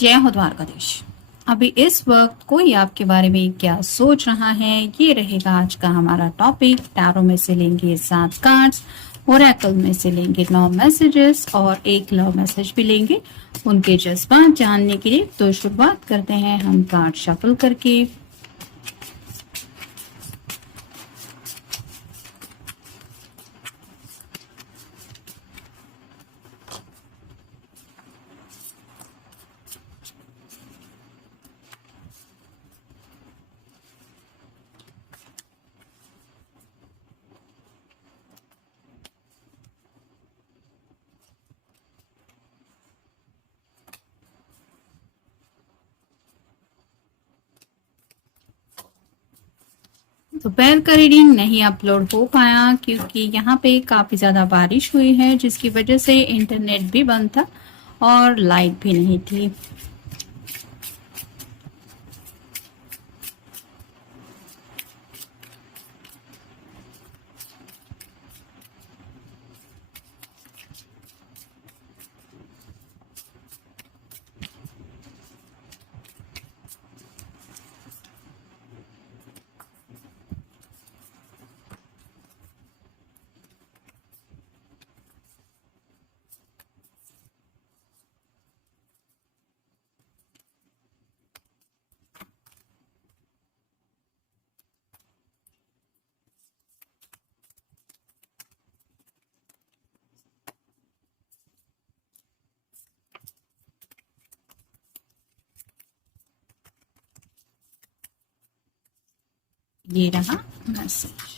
जय हो द्वारकाधीश। अभी इस वक्त कोई आपके बारे में क्या सोच रहा है, ये रहेगा आज का हमारा टॉपिक। टैरो में से लेंगे 7 कार्ड्स, ओरेकल में से लेंगे 9 मैसेजेस और एक लव मैसेज भी लेंगे उनके जज्बात जानने के लिए। तो शुरुआत करते हैं हम कार्ड शफल करके। दोपहर का रीडिंग नहीं अपलोड हो पाया क्योंकि यहाँ पे काफी ज्यादा बारिश हुई है, जिसकी वजह से इंटरनेट भी बंद था और लाइट भी नहीं थी। ये रहा मैसेज।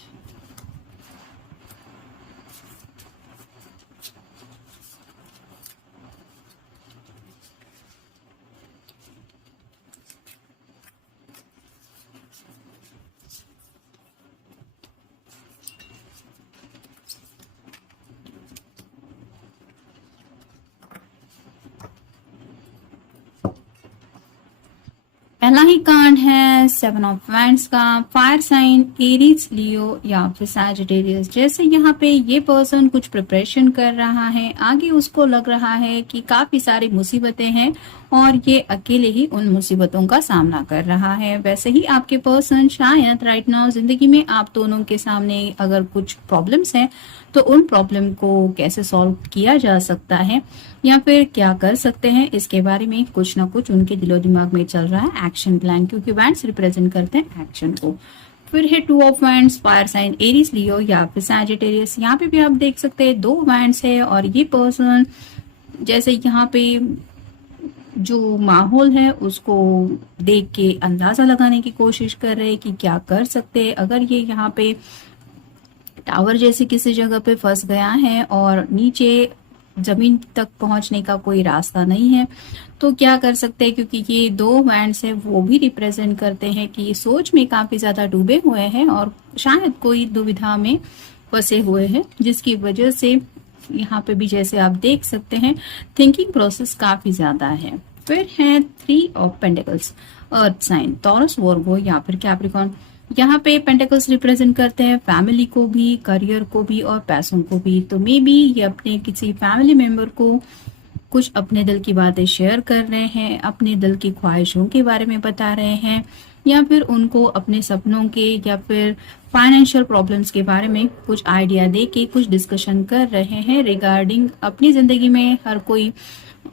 पहला ही कार्ड है 7 ऑफ वैंड्स का। फायर साइन एरीज, लियो या फिर सैजिटेरियस। जैसे यहाँ पे ये पर्सन कुछ प्रिपरेशन कर रहा है, आगे उसको लग रहा है कि काफी सारी मुसीबतें हैं और ये अकेले ही उन मुसीबतों का सामना कर रहा है। वैसे ही आपके पर्सन शायद राइट नाउ जिंदगी में आप दोनों के सामने अगर कुछ प्रॉब्लम्स हैं तो उन प्रॉब्लम को कैसे सॉल्व किया जा सकता है या फिर क्या कर सकते हैं, इसके बारे में कुछ ना कुछ उनके दिलो दिमाग में चल रहा है एक्शन प्लान, क्योंकि वैंड्स रिप्रेजेंट करते हैं एक्शन को। फिर है 2 of wands, fire sign Aries, Leo या फिर सैजिटेरियस। यहाँ पे भी आप देख सकते हैं 2 वैंड्स है और ये पर्सन जैसे यहाँ पे जो माहौल है उसको देख के अंदाजा लगाने की कोशिश कर रहे हैं कि क्या कर सकते हैं। अगर ये यहाँ पे टावर जैसी किसी जगह पे फंस गया है और नीचे जमीन तक पहुंचने का कोई रास्ता नहीं है तो क्या कर सकते हैं, क्योंकि ये 2 वैंड्स है वो भी रिप्रेजेंट करते हैं कि सोच में काफी ज्यादा डूबे हुए हैं और शायद कोई दुविधा में फंसे हुए हैं, जिसकी वजह से यहाँ पे भी जैसे आप देख सकते हैं थिंकिंग प्रोसेस काफी ज्यादा है। फिर है 3 of pentacles, earth sign, Taurus, Virgo या फिर कैप्रिकॉर्न। यहाँ पे पेंटिकल्स रिप्रेजेंट करते हैं फैमिली को भी, करियर को भी और पैसों को भी। तो मे बी ये अपने किसी फैमिली मेंबर को कुछ अपने दिल की बातें शेयर कर रहे हैं, अपने दिल की ख्वाहिशों के बारे में बता रहे हैं या फिर उनको अपने सपनों के या फिर फाइनेंशियल प्रॉब्लम्स के बारे में कुछ आइडिया दे के कुछ डिस्कशन कर रहे हैं रिगार्डिंग अपनी जिंदगी में। हर कोई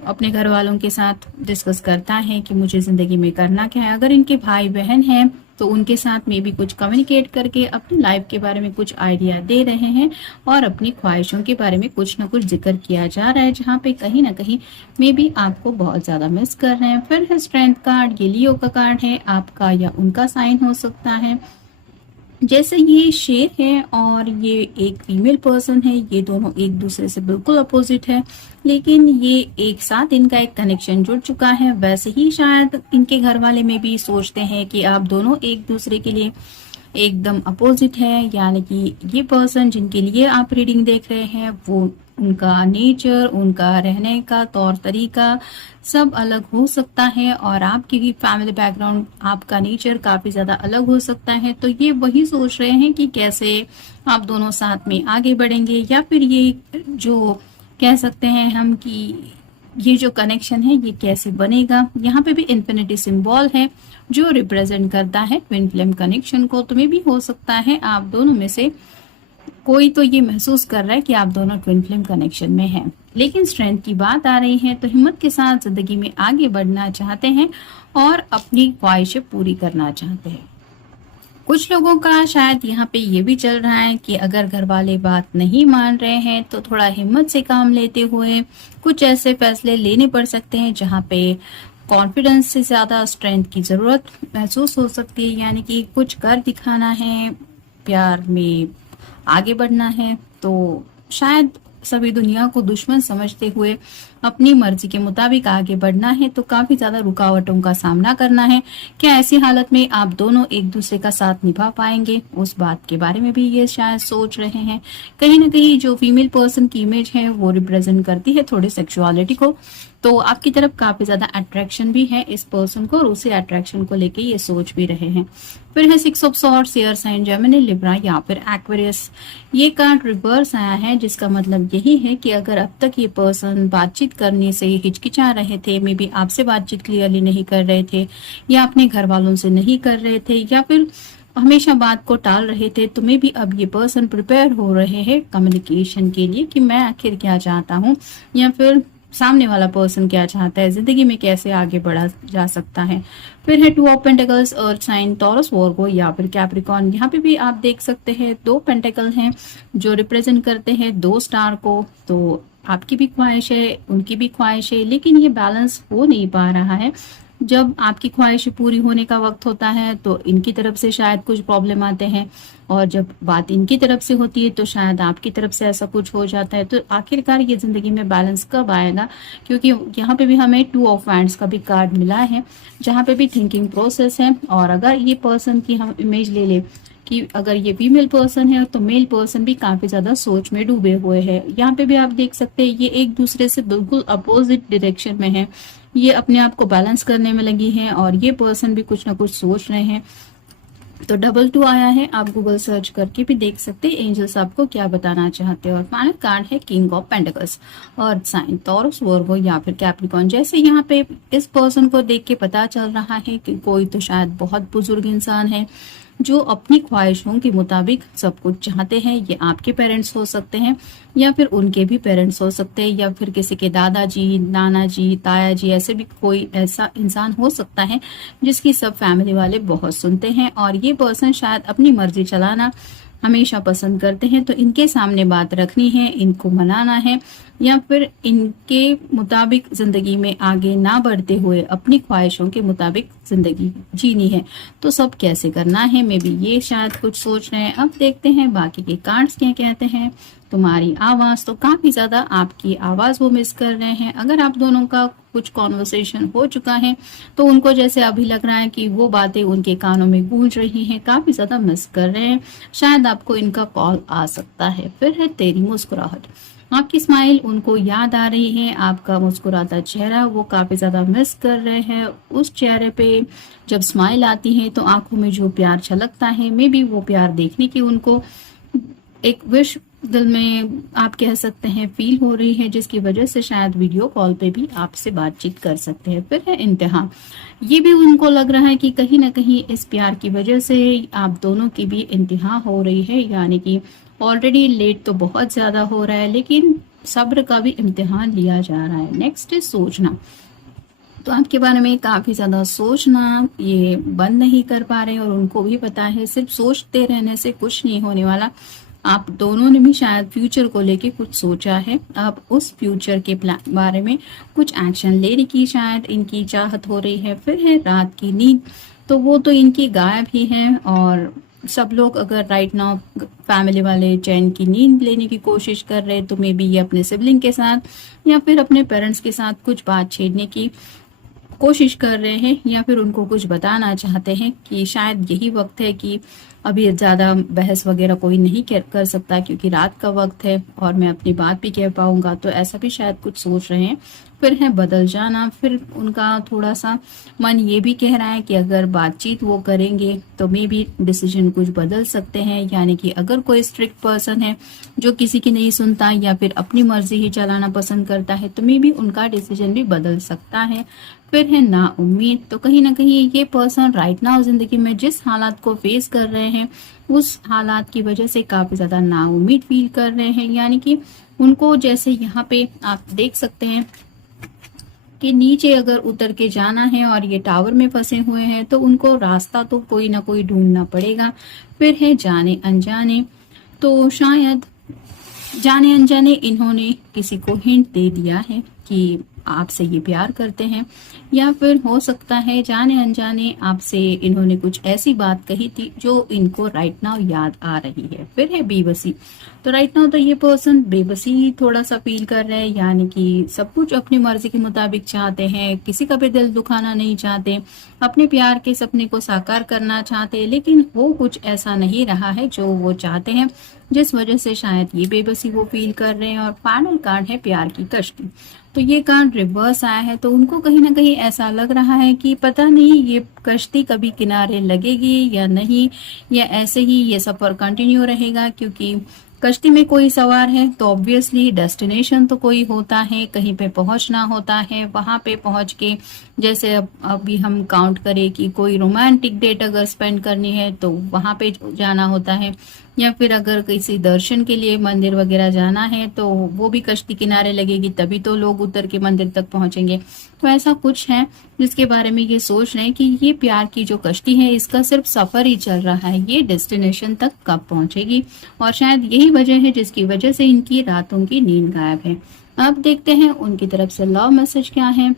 अपने घर वालों के साथ डिस्कस करता है कि मुझे जिंदगी में करना क्या है। अगर इनके भाई बहन हैं तो उनके साथ में भी कुछ कम्युनिकेट करके अपनी लाइफ के बारे में कुछ आइडिया दे रहे हैं और अपनी ख्वाहिशों के बारे में कुछ ना कुछ जिक्र किया जा रहा है, जहाँ पे कहीं ना कहीं मे बी आपको बहुत ज्यादा मिस कर रहे हैं। फिर है स्ट्रेंथ कार्ड, ये लियो का कार्ड है, आपका या उनका साइन हो सकता है। जैसे ये शेर है और ये एक फीमेल पर्सन है, ये दोनों एक दूसरे से बिल्कुल अपोजिट है, लेकिन ये एक साथ इनका एक कनेक्शन जुड़ चुका है। वैसे ही शायद इनके घर वाले में भी सोचते हैं कि आप दोनों एक दूसरे के लिए एकदम अपोजिट है, यानी कि ये पर्सन जिनके लिए आप रीडिंग देख रहे हैं वो उनका नेचर, उनका रहने का तौर तरीका सब अलग हो सकता है और आपकी भी फैमिली बैकग्राउंड, आपका नेचर काफी ज्यादा अलग हो सकता है। तो ये वही सोच रहे हैं कि कैसे आप दोनों साथ में आगे बढ़ेंगे, या फिर ये जो कह सकते हैं हम कि ये जो कनेक्शन है ये कैसे बनेगा। यहाँ पे भी इन्फिनिटी सिंबल है जो रिप्रेजेंट करता है ट्विन फ्लेम कनेक्शन को। तो मे भी हो सकता है आप दोनों में से कोई तो ये महसूस कर रहा है कि आप दोनों ट्विन फ्लेम कनेक्शन में हैं, लेकिन स्ट्रेंथ की बात आ रही है तो हिम्मत के साथ जिंदगी में आगे बढ़ना चाहते हैं और अपनी ख्वाहिशें पूरी करना चाहते हैं। कुछ लोगों का शायद यहाँ पे ये भी चल रहा है कि अगर घर वाले बात नहीं मान रहे हैं तो थोड़ा हिम्मत से काम लेते हुए कुछ ऐसे फैसले लेने पड़ सकते हैं जहाँ पे कॉन्फिडेंस से ज्यादा स्ट्रेंथ की जरूरत महसूस हो सकती है। यानी कि कुछ कर दिखाना है, प्यार में आगे बढ़ना है, तो शायद सभी दुनिया को दुश्मन समझते हुए अपनी मर्जी के मुताबिक आगे बढ़ना है, तो काफी ज्यादा रुकावटों का सामना करना है। क्या ऐसी हालत में आप दोनों एक दूसरे का साथ निभा पाएंगे, उस बात के बारे में भी ये शायद सोच रहे हैं। कहीं ना कहीं जो फीमेल पर्सन की इमेज है वो रिप्रेजेंट करती है थोड़ी सेक्सुअलिटी को, तो आपकी तरफ काफी ज्यादा अट्रैक्शन भी है इस पर्सन को और उसी अट्रैक्शन को लेके ये सोच भी रहे हैं। फिर है 6 of swords, air sign, Gemini, Libra या फिर एक्वेरियस। ये कार्ड रिवर्स आया है जिसका मतलब यही है कि अगर अब तक ये पर्सन बातचीत करने से हिचकिचा रहे थे, मे बी आपसे बातचीत क्लियरली नहीं कर रहे थे या अपने घर वालों से नहीं कर रहे थे या फिर हमेशा बात को टाल रहे थे, तो मे बी अब ये पर्सन प्रिपेयर हो रहे हैं कम्युनिकेशन के लिए कि मैं आखिर क्या चाहता हूँ या फिर सामने वाला पर्सन क्या चाहता है, जिंदगी में कैसे आगे बढ़ा जा सकता है। फिर है 2 of pentacles, earth sign, Taurus, Virgo या फिर कैप्रिकॉर्न। यहाँ पे भी आप देख सकते हैं 2 पेंटिकल हैं जो रिप्रेजेंट करते हैं 2 स्टार को। तो आपकी भी ख्वाहिश है, उनकी भी ख्वाहिश है, लेकिन ये बैलेंस हो नहीं पा रहा है। जब आपकी ख्वाहिश पूरी होने का वक्त होता है तो इनकी तरफ से शायद कुछ प्रॉब्लम आते हैं, और जब बात इनकी तरफ से होती है तो शायद आपकी तरफ से ऐसा कुछ हो जाता है। तो आखिरकार ये जिंदगी में बैलेंस कब आएगा, क्योंकि यहाँ पे भी हमें 2 ऑफ वैंड्स का भी कार्ड मिला है जहाँ पे भी थिंकिंग प्रोसेस है। और अगर ये पर्सन की हम इमेज ले ले कि अगर ये फीमेल पर्सन है तो मेल पर्सन भी काफी ज्यादा सोच में डूबे हुए हैं। यहाँ पे भी आप देख सकते हैं ये एक दूसरे से बिल्कुल अपोजिट डायरेक्शन में है, ये अपने आप को बैलेंस करने में लगी हैं और ये पर्सन भी कुछ ना कुछ सोच रहे हैं। तो 2 आया है, आप गूगल सर्च करके भी देख सकते हैं एंजल्स आपको क्या बताना चाहते हैं। और फाइनल कार्ड है king of pentacles, earth sign, Taurus, Virgo या फिर कैप्रिकॉर्न। जैसे यहाँ पे इस पर्सन को देख के पता चल रहा है कि कोई तो शायद बहुत बुजुर्ग इंसान है जो अपनी ख्वाहिशों के मुताबिक सब कुछ चाहते हैं। ये आपके पेरेंट्स हो सकते हैं या फिर उनके भी पेरेंट्स हो सकते हैं या फिर किसी के दादाजी, नाना जी, ताया जी, ऐसे भी कोई ऐसा इंसान हो सकता है जिसकी सब फैमिली वाले बहुत सुनते हैं। और ये पर्सन शायद अपनी मर्जी चलाना हमेशा पसंद करते हैं, तो इनके सामने बात रखनी है, इनको मनाना है या फिर इनके मुताबिक जिंदगी में आगे ना बढ़ते हुए अपनी ख्वाहिशों के मुताबिक जिंदगी जीनी है। तो सब कैसे करना है, मे बी ये शायद कुछ सोच रहे हैं। अब देखते हैं बाकी के कार्ड्स क्या कहते हैं। तुम्हारी आवाज, तो काफी ज्यादा आपकी आवाज वो मिस कर रहे हैं। अगर आप दोनों का कुछ कॉन्वर्सेशन हो चुका है तो उनको जैसे अभी लग रहा है कि वो बातें उनके कानों में गूंज रही हैं, काफी ज्यादा मिस कर रहे हैं। शायद आपको इनका कॉल आ सकता है। फिर है तेरी मुस्कुराहट, आपकी स्माइल उनको याद आ रही है, आपका मुस्कुराता चेहरा वो काफी ज्यादा मिस कर रहे हैं। उस चेहरे पे जब स्माइल आती है तो आंखों में जो प्यार छलकता है, मे बी वो प्यार देखने की उनको एक विश दिल में आप कह सकते हैं फील हो रही है, जिसकी वजह से शायद वीडियो कॉल पे भी आपसे बातचीत कर सकते हैं। फिर है इंतहा, ये भी उनको लग रहा है कि कहीं ना कहीं इस प्यार की वजह से आप दोनों की भी इंतहा हो रही है, यानी कि ऑलरेडी लेट तो बहुत ज्यादा हो रहा है लेकिन सब्र का भी इम्तिहान लिया जा रहा है। नेक्स्ट है सोचना, तो आपके बारे में काफी ज्यादा सोचना ये बंद नहीं कर पा रहे और उनको भी पता है सिर्फ सोचते रहने से कुछ नहीं होने वाला। आप दोनों ने भी शायद फ्यूचर को लेके कुछ सोचा है, आप उस फ्यूचर के प्लान बारे में कुछ एक्शन लेने की शायद इनकी चाहत हो रही है। फिर है रात की नींद, तो वो तो इनकी गायब ही है और सब लोग अगर राइट नाउ फैमिली वाले चैन की नींद लेने की कोशिश कर रहे हैं तो मे बी ये अपने सिबलिंग के साथ या फिर अपने पेरेंट्स के साथ कुछ बात छेड़ने की कोशिश कर रहे हैं या फिर उनको कुछ बताना चाहते हैं कि शायद यही वक्त है कि अभी ज्यादा बहस वगैरह कोई नहीं कर सकता क्योंकि रात का वक्त है और मैं अपनी बात भी कह पाऊंगा। तो ऐसा भी शायद कुछ सोच रहे हैं फिर है बदल जाना, फिर उनका थोड़ा सा मन ये भी कह रहा है कि अगर बातचीत वो करेंगे तो मे भी डिसीजन कुछ बदल सकते हैं, यानी कि अगर कोई स्ट्रिक्ट पर्सन है जो किसी की नहीं सुनता या फिर अपनी मर्जी ही चलाना पसंद करता है तो मे भी उनका डिसीजन भी बदल सकता है। फिर है ना उम्मीद, तो कहीं ना कहीं ये पर्सन राइट नाउ जिंदगी में जिस हालात को फेस कर रहे हैं उस हालात की वजह से काफी ज्यादा ना उम्मीद फील कर रहे हैं, यानी कि उनको जैसे यहाँ पे आप देख सकते हैं कि नीचे अगर उतर के जाना है और ये टावर में फंसे हुए हैं तो उनको रास्ता तो कोई ना कोई ढूंढना पड़ेगा। फिर है जाने अनजाने, तो शायद जाने अनजाने इन्होंने किसी को हिंट दे दिया है कि आपसे ये प्यार करते हैं, या फिर हो सकता है जाने अनजाने आपसे इन्होंने कुछ ऐसी बात कही थी जो इनको राइट नाउ याद आ रही है। फिर है बेबसी, तो राइट नाउ तो ये पर्सन बेबसी थोड़ा सा फील कर रहे हैं, यानी कि सब कुछ अपनी मर्जी के मुताबिक चाहते हैं, किसी का भी दिल दुखाना नहीं चाहते, अपने प्यार के सपने को साकार करना चाहते, लेकिन वो कुछ ऐसा नहीं रहा है जो वो चाहते हैं, जिस वजह से शायद ये बेबसी वो फील कर रहे हैं। और फाइनल कार्ड है प्यार की कश्ती, तो ये कार्ड रिवर्स आया है, तो उनको कहीं ना कहीं ऐसा लग रहा है कि पता नहीं ये कश्ती कभी किनारे लगेगी या नहीं, या ऐसे ही ये सफर कंटिन्यू रहेगा, क्योंकि कश्ती में कोई सवार है तो ऑब्वियसली डेस्टिनेशन तो कोई होता है, कहीं पे पहुंचना होता है, वहां पे पहुंच के जैसे अभी हम काउंट करें कि कोई रोमांटिक डेट अगर स्पेंड करनी है तो वहां पे जाना होता है, या फिर अगर किसी दर्शन के लिए मंदिर वगैरह जाना है तो वो भी कश्ती किनारे लगेगी, तभी तो लोग उतर के मंदिर तक पहुंचेंगे। तो ऐसा कुछ है जिसके बारे में ये सोच रहे हैं कि ये प्यार की जो कश्ती है इसका सिर्फ सफर ही चल रहा है, ये डेस्टिनेशन तक कब पहुंचेगी, और शायद यही वजह है जिसकी वजह से इनकी रातों की नींद गायब है। अब देखते हैं उनकी तरफ से लव मैसेज क्या है।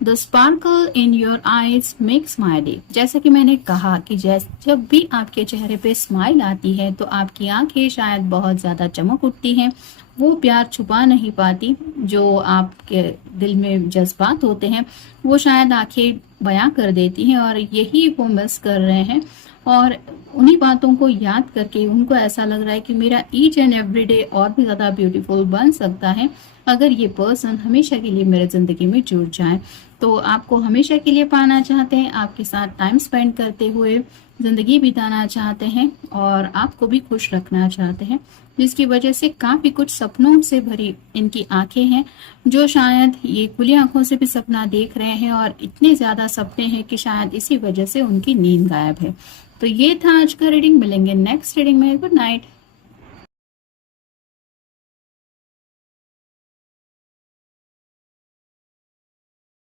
The sparkle in your eyes makes my day, जैसा कि मैंने कहा कि जब भी आपके चेहरे पे स्माइल आती है तो आपकी आंखें शायद बहुत ज्यादा चमक उठती हैं, वो प्यार छुपा नहीं पाती, जो आपके दिल में जज्बात होते हैं वो शायद आंखें बयां कर देती हैं, और यही वो मिस कर रहे हैं। और उन्हीं बातों को याद करके उनको ऐसा लग रहा है कि मेरा ईच एंड एवरी डे और भी ज्यादा ब्यूटीफुल बन सकता है अगर ये पर्सन हमेशा के लिए मेरे जिंदगी में जुड़ जाए। तो आपको हमेशा के लिए पाना चाहते हैं, आपके साथ टाइम स्पेंड करते हुए जिंदगी बिताना चाहते हैं और आपको भी खुश रखना चाहते हैं, जिसकी वजह से काफी कुछ सपनों से भरी इनकी आंखें हैं, जो शायद ये खुली आंखों से भी सपना देख रहे हैं, और इतने ज्यादा सपने हैं कि शायद इसी वजह से उनकी नींद गायब है। तो ये था आज का रीडिंग, मिलेंगे नेक्स्ट रीडिंग में। Good night.